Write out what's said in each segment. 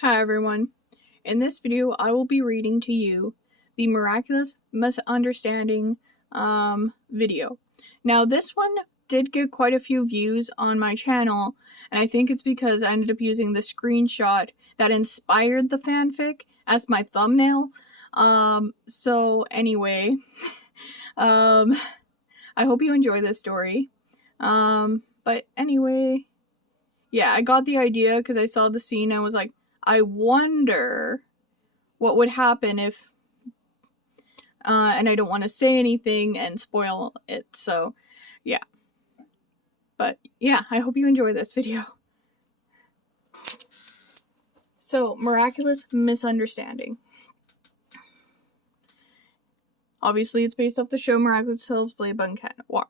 Hi everyone. In this video, I will be reading to you the Miraculous Misunderstanding video. Now, this one did get quite a few views on my channel, and I think it's because I ended up using the screenshot that inspired the fanfic as my thumbnail. So anyway, I hope you enjoy this story. But anyway, yeah, I got the idea because I saw the scene and I was like, I wonder what would happen if, and I don't want to say anything and spoil it, so yeah. But yeah, I hope you enjoy this video. So, Miraculous Misunderstanding. Obviously, it's based off the show Miraculous Tales of Ladybug and Cat Noir.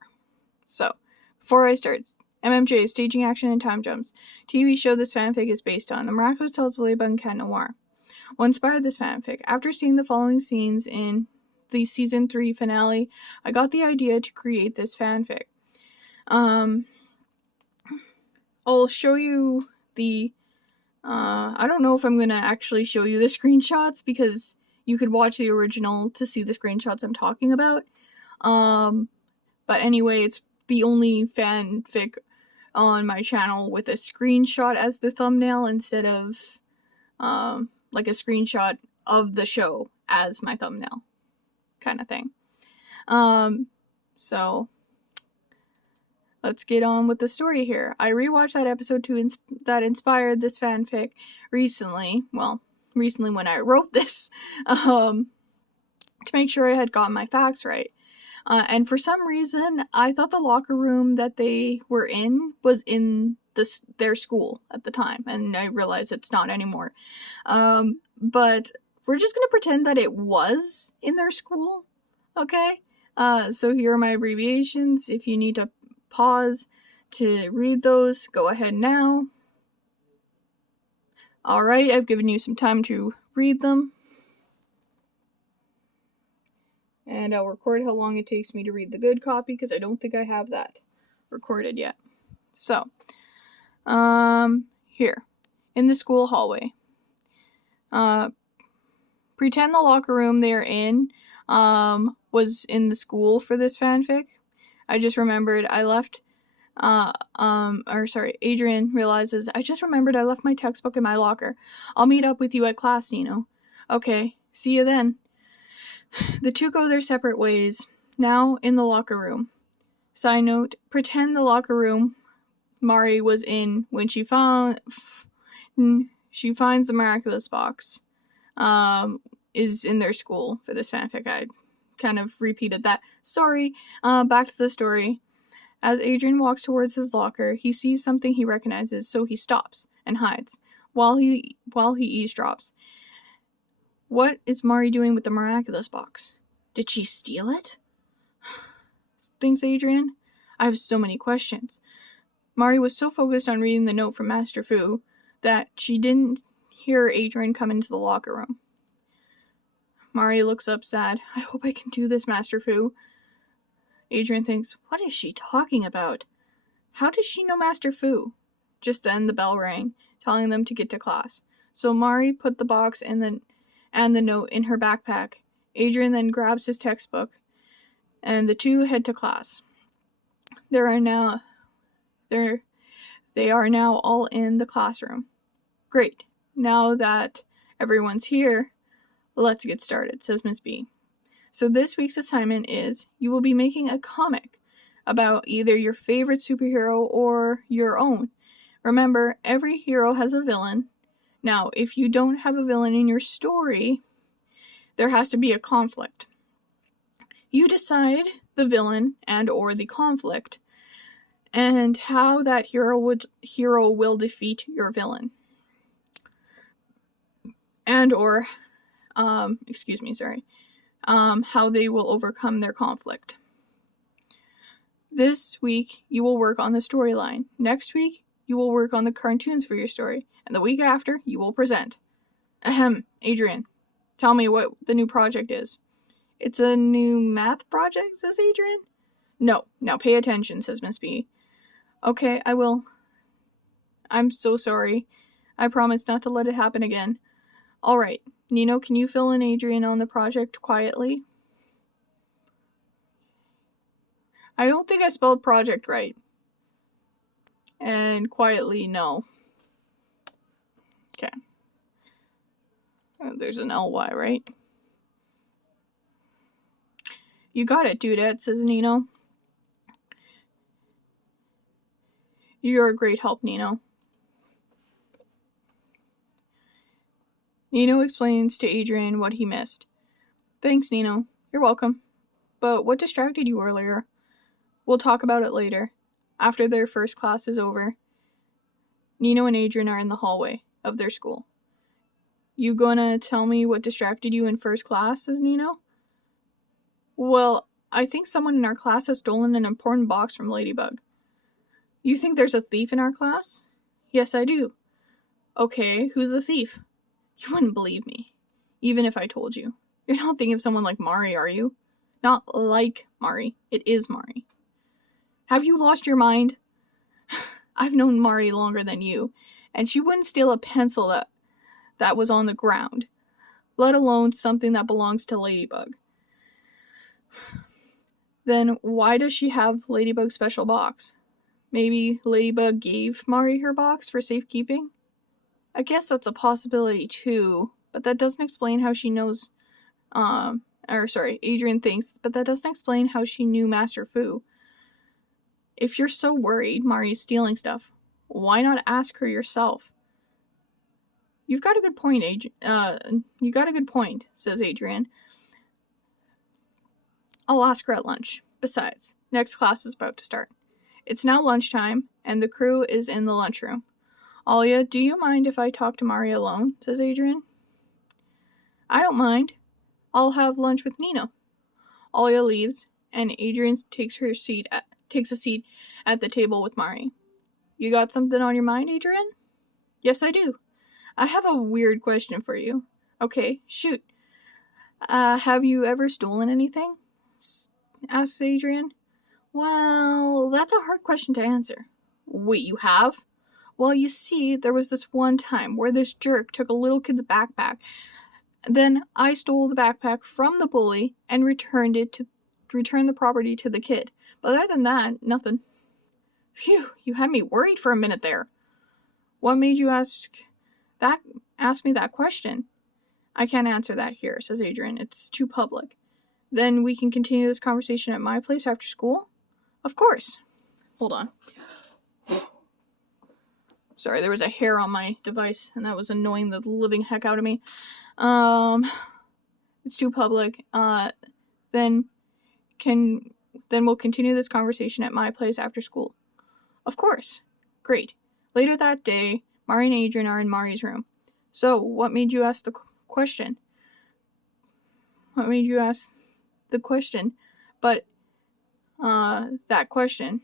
So, before I start, MMJ, staging action and time jumps. TV show this fanfic is based on The Miraculous Tales of Ladybug and Cat Noir. What inspired this fanfic? After seeing the following scenes in the season 3 finale, I got the idea to create this fanfic. I'll show you the, I don't know if I'm gonna actually show you the screenshots because you could watch the original to see the screenshots I'm talking about. But anyway, it's the only fanfic on my channel with a screenshot as the thumbnail instead of, like a screenshot of the show as my thumbnail kind of thing. So let's get on with the story here. I rewatched that episode that inspired this fanfic recently. Well, recently when I wrote this, to make sure I had gotten my facts right. And for some reason, I thought the locker room that they were in was in their school at the time, and I realized it's not anymore. But we're just gonna pretend that it was in their school, okay? So here are my abbreviations. If you need to pause to read those, go ahead now. Alright, I've given you some time to read them. And I'll record how long it takes me to read the good copy, because I don't think I have that recorded yet. So, here. In the school hallway. Pretend the locker room they're in, was in the school for this fanfic. I just remembered I left, Adrian realizes, I just remembered I left my textbook in my locker. I'll meet up with you at class, Nino. Okay, see you then. The two go their separate ways, now in the locker room. Side note, pretend the locker room Mari was in when she finds the Miraculous box, is in their school for this fanfic. I kind of repeated that. Sorry, back to the story. As Adrian walks towards his locker, he sees something he recognizes, so he stops and hides, while he eavesdrops. What is Mari doing with the Miraculous box? Did she steal it? Thinks Adrian. I have so many questions. Mari was so focused on reading the note from Master Fu that she didn't hear Adrian come into the locker room. Mari looks up sad. I hope I can do this, Master Fu. Adrian thinks, what is she talking about? How does she know Master Fu? Just then the bell rang, telling them to get to class. So Mari put the box and the note in her backpack. Adrian then grabs his textbook, and the two head to class. They are now all in the classroom. Great. Now that everyone's here, let's get started, says Miss B. So this week's assignment is you will be making a comic about either your favorite superhero or your own. Remember, every hero has a villain. Now, if you don't have a villain in your story, there has to be a conflict. You decide the villain and or the conflict and how that hero will defeat your villain. And or how they will overcome their conflict. This week, you will work on the storyline. Next week, you will work on the cartoons for your story. And the week after, you will present. Ahem, Adrian, tell me what the new project is. It's a new math project, says Adrian. No, now pay attention, says Miss B. Okay, I will. I'm so sorry. I promise not to let it happen again. Alright, Nino, can you fill in Adrian on the project quietly? I don't think I spelled project right. And quietly, no. Okay. There's an LY, right? You got it, dudette, says Nino. You're a great help, Nino. Nino explains to Adrian what he missed. Thanks, Nino. You're welcome. But what distracted you earlier? We'll talk about it later, after their first class is over. Nino and Adrian are in the hallway of their school. You gonna tell me what distracted you in first class, says Nino? Well, I think someone in our class has stolen an important box from Ladybug. You think there's a thief in our class? Yes, I do. Okay, who's the thief? You wouldn't believe me, even if I told you. You're not thinking of someone like Mari, are you? Not like Mari. It is Mari. Have you lost your mind? I've known Mari longer than you, and she wouldn't steal a pencil that was on the ground, let alone something that belongs to Ladybug. Then why does she have Ladybug's special box? Maybe Ladybug gave Mari her box for safekeeping? I guess that's a possibility too, but that doesn't explain how she knows, Adrian thinks, but that doesn't explain how she knew Master Fu. If you're so worried Mari's stealing stuff, why not ask her yourself? You've got a good point, you got a good point, says Adrian. I'll ask her at lunch. Besides, next class is about to start. It's now lunchtime, and the crew is in the lunchroom. Alia, do you mind if I talk to Mari alone? Says Adrian. I don't mind. I'll have lunch with Nino. Alia leaves, and Adrian takes a seat at the table with Mari. You got something on your mind, Adrian? Yes, I do. I have a weird question for you. Okay, shoot. Have you ever stolen anything? Asks Adrian. Well, that's a hard question to answer. Wait, you have? Well, you see, there was this one time where this jerk took a little kid's backpack. Then I stole the backpack from the bully and returned the property to the kid. But other than that, nothing. Phew, you had me worried for a minute there. What made you ask me that question? I can't answer that here, says Adrian. It's too public. Then we can continue this conversation at my place after school? Of course. Hold on. Sorry, there was a hair on my device, and that was annoying the living heck out of me. It's too public. Then we'll continue this conversation at my place after school. Of course. Great. Later that day, Mari and Adrian are in Mari's room. So, what made you ask the question? What made you ask the question? But, that question.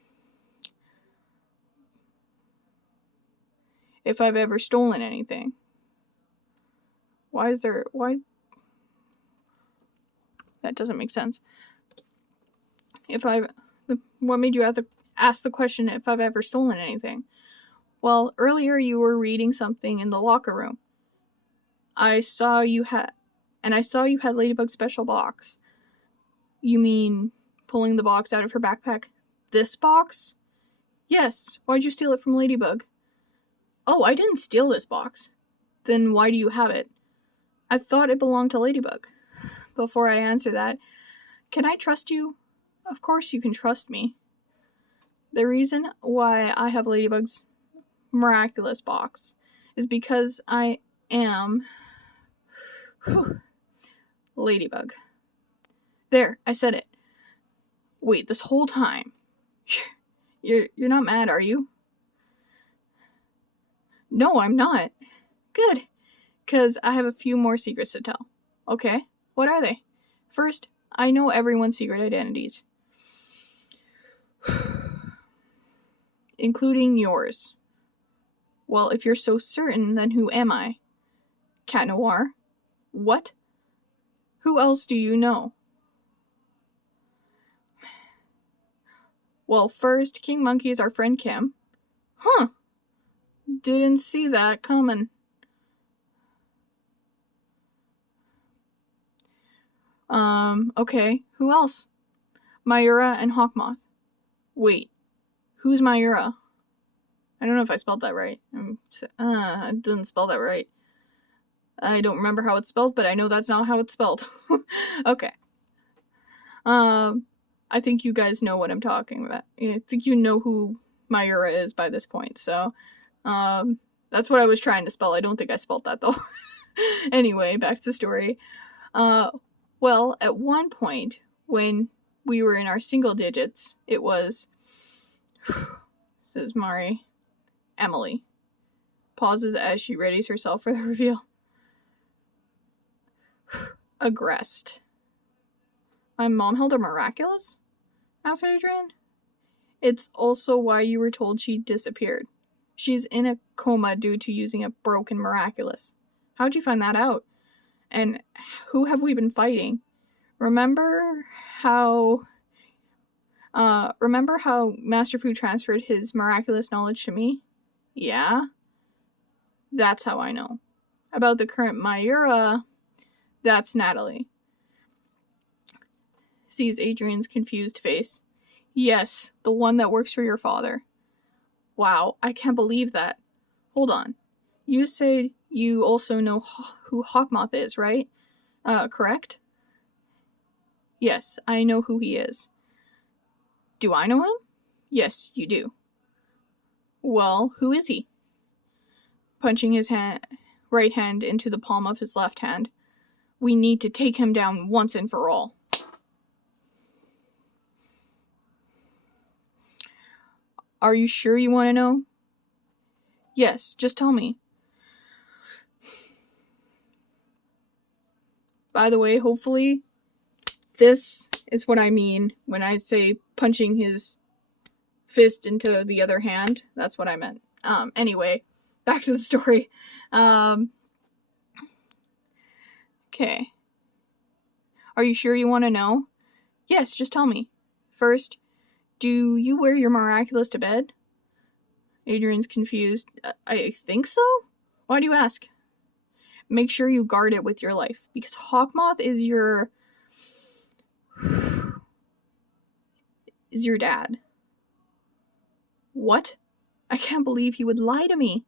If I've ever stolen anything. Why? That doesn't make sense. What made you ask the question if I've ever stolen anything? Well, earlier you were reading something in the locker room. I saw you had Ladybug's special box. You mean pulling the box out of her backpack? This box? Yes. Why'd you steal it from Ladybug? Oh, I didn't steal this box. Then why do you have it? I thought it belonged to Ladybug. Before I answer that, can I trust you? Of course you can trust me. The reason why I have Ladybug's Miraculous box is because I am Ladybug. There, I said it. Wait, this whole time. You're not mad, are you? No, I'm not. Good. 'Cause I have a few more secrets to tell. Okay, what are they? First, I know everyone's secret identities. Including yours. Well, if you're so certain, then who am I? Cat Noir? What? Who else do you know? Well, first, King Monkey is our friend Kim. Huh. Didn't see that coming. Okay. Who else? Mayura and Hawkmoth. Wait. Who's Mayura? I don't know if I spelled that right. I didn't spell that right. I don't remember how it's spelled, but I know that's not how it's spelled. Okay. I think you guys know what I'm talking about. I think you know who Mayura is by this point, so, that's what I was trying to spell. I don't think I spelled that, though. Anyway, back to the story. Well, at one point, when we were in our single digits, it was, says Mari, Emily. Pauses as she readies herself for the reveal. Aggressed. My mom held a Miraculous? Asked Adrian. It's also why you were told she disappeared. She's in a coma due to using a broken Miraculous. How'd you find that out? And who have we been fighting? Remember how Master Fu transferred his Miraculous knowledge to me? Yeah? That's how I know. About the current Mayura, that's Natalie. Sees Adrian's confused face. Yes, the one that works for your father. Wow, I can't believe that. Hold on. You said you also know who Hawkmoth is, right? Correct? Yes, I know who he is. Do I know him? Yes, you do. Well, who is he? Punching his right hand into the palm of his left hand. We need to take him down once and for all. Are you sure you want to know? Yes, just tell me. By the way, hopefully, this is what I mean when I say punching his fist into the other hand. That's what I meant. Anyway, back to the story. Okay. Are you sure you want to know? Yes, just tell me. First, do you wear your Miraculous to bed? Adrian's confused. I think so? Why do you ask? Make sure you guard it with your life, because Hawkmoth is your dad. What? I can't believe he would lie to me.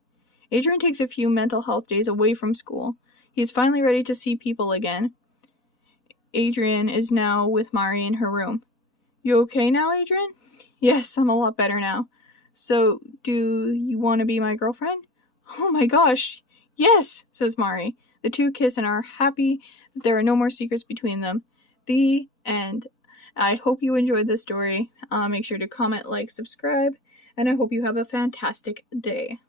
Adrian takes a few mental health days away from school. He is finally ready to see people again. Adrian is now with Mari in her room. You okay now, Adrian? Yes, I'm a lot better now. So, do you want to be my girlfriend? Oh my gosh, yes, says Mari. The two kiss and are happy that there are no more secrets between them. The end. I hope you enjoyed this story. Make sure to comment, like, subscribe, and I hope you have a fantastic day.